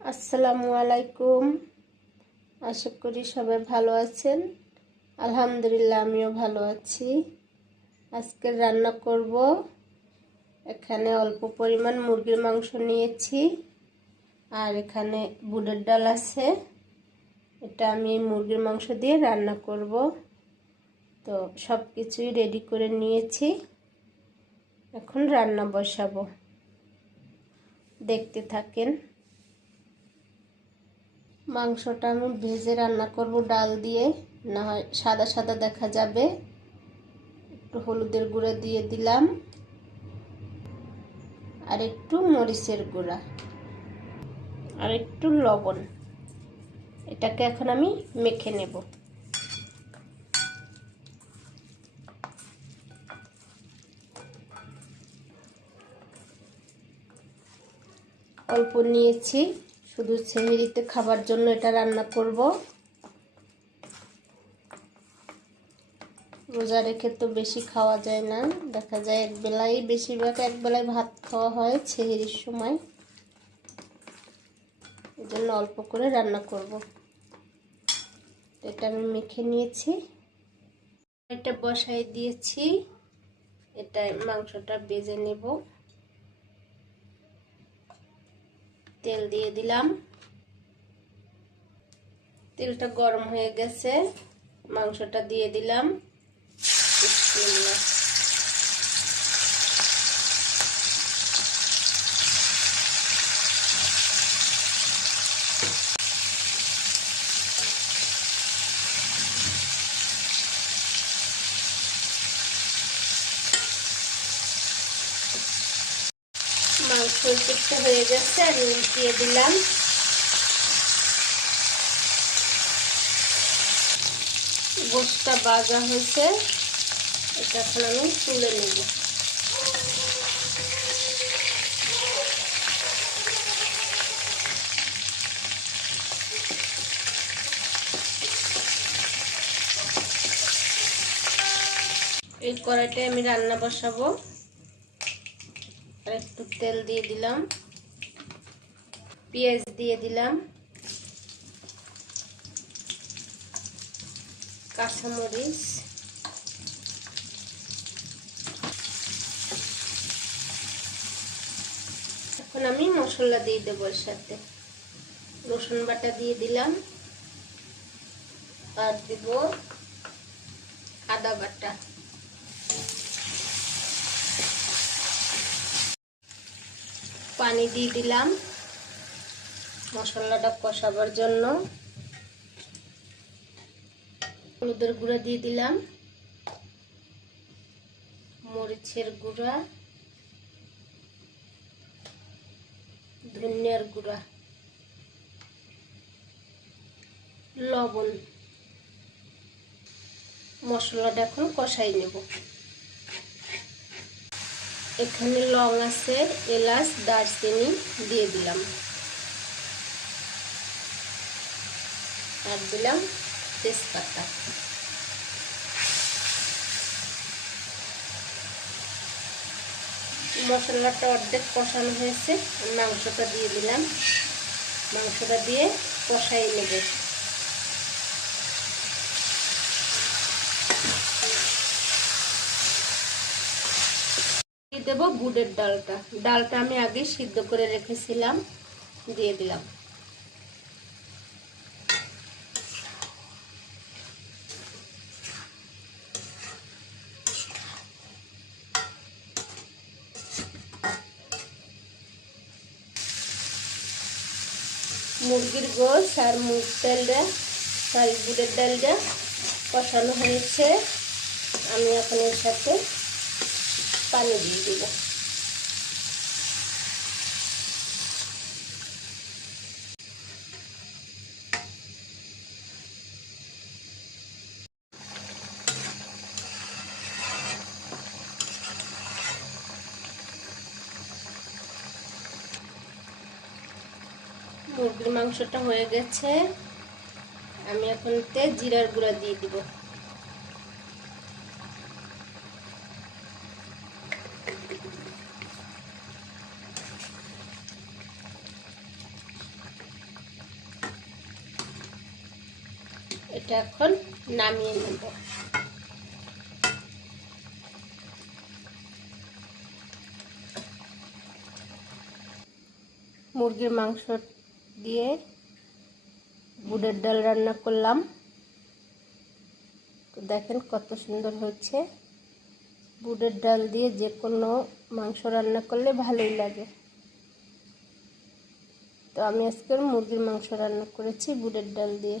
আসসালামু আলাইকুম। আশা করি সবাই ভালো আছেন। আলহামদুলিল্লাহ, আমিও ভালো আছি। আজকে রান্না করব। এখানে অল্প পরিমাণ মুরগির মাংস নিয়েছি। আর এখানে বুটের ডাল আছে। এটা আমি মুরগির মাংস দিয়ে রান্না করব। তো সব কিছুই রেডি করে নিয়েছি। এখন রান্না বসাবো। দেখতে থাকেন। মাংসটা আমি ভেজে রান্না করব ডাল দিয়ে, না হয় সাদা সাদা দেখা যাবে। একটু হলুদের গুঁড়া দিয়ে দিলাম। আর একটু মরিচের গুঁড়া। আর একটু লবণ। এটাকে এখন আমি মেখে নেব। অল্প নিয়েছি। শুধু সেহেরিতে খাবার জন্য এটা রান্না করব। রোজা রেখে তো বেশি খাওয়া যায় না। দেখা যায় এক বেলায় বেশিরভাগ এক বেলায় ভাত খাওয়া হয় সেহেরির সময়। এই জন্য অল্প করে রান্না করব। এটা আমি মেখে নিয়েছি। এটা বসাই দিয়েছি। এটা মাংসটা বেজে নেব। তেল দিয়ে দিলাম। তেলটা গরম হয়ে গেছে। মাংসটা দিয়ে দিলাম। মাংস একটু হয়ে গেছে, আমি উঠিয়ে দিলাম। গোসটা বাজা হয়েছে, এটা এখন আমি তুলে নেব। এই কড়াইটায় আমি রান্না বসাবো। আর একটু তেল দিয়ে দিলাম। পেঁয়াজ দিয়ে দিলাম। কাঁচামরিচ। এখন আমি মশলা দিয়ে দেবো এর সাথে। রসুন বাটা দিয়ে দিলাম। আর দিব আদা বাটা। পানি দিয়ে দিলাম। মশলাটা কষাবার জন্য। হলুদের গুঁড়া দিয়ে দিলাম। মরিচের গুঁড়া। ধনিয়ার গুঁড়া। লবণ। মশলাটা এখন কষাই নেব। এখানে লং আছে, এলাচ, দারচিনি দিয়ে দিলাম। আর দিলাম তেজপাতা। মশলাটা অর্ধেক কষানো হয়েছে, মাংসটা দিয়ে দিলাম। মাংসটা দিয়ে কষাই নেবে। দেবো বুটের ডালটা। ডালটা আমি আগে সিদ্ধ করে রেখেছিলাম, দিয়ে দিলাম। মুরগির গোস আর মুগ ডালটা সরি বুটের ডালটা কষানো হয়েছে। আমি এখন এর সাথে পানি দিয়ে দিব। মুরগির মাংসটা হয়ে গেছে। আমি এখন তে জিরার গুঁড়া দিয়ে দিব। এটা এখন নামিয়ে নেব। মুরগির মাংস দিয়ে বুটের ডাল রান্না করলাম। তো দেখেন কত সুন্দর হচ্ছে বুটের ডাল দিয়ে যে কোনো মাংস রান্না করলে ভালোই লাগে। তো আমি আজকে মুরগির মাংস রান্না করেছি বুটের ডাল দিয়ে।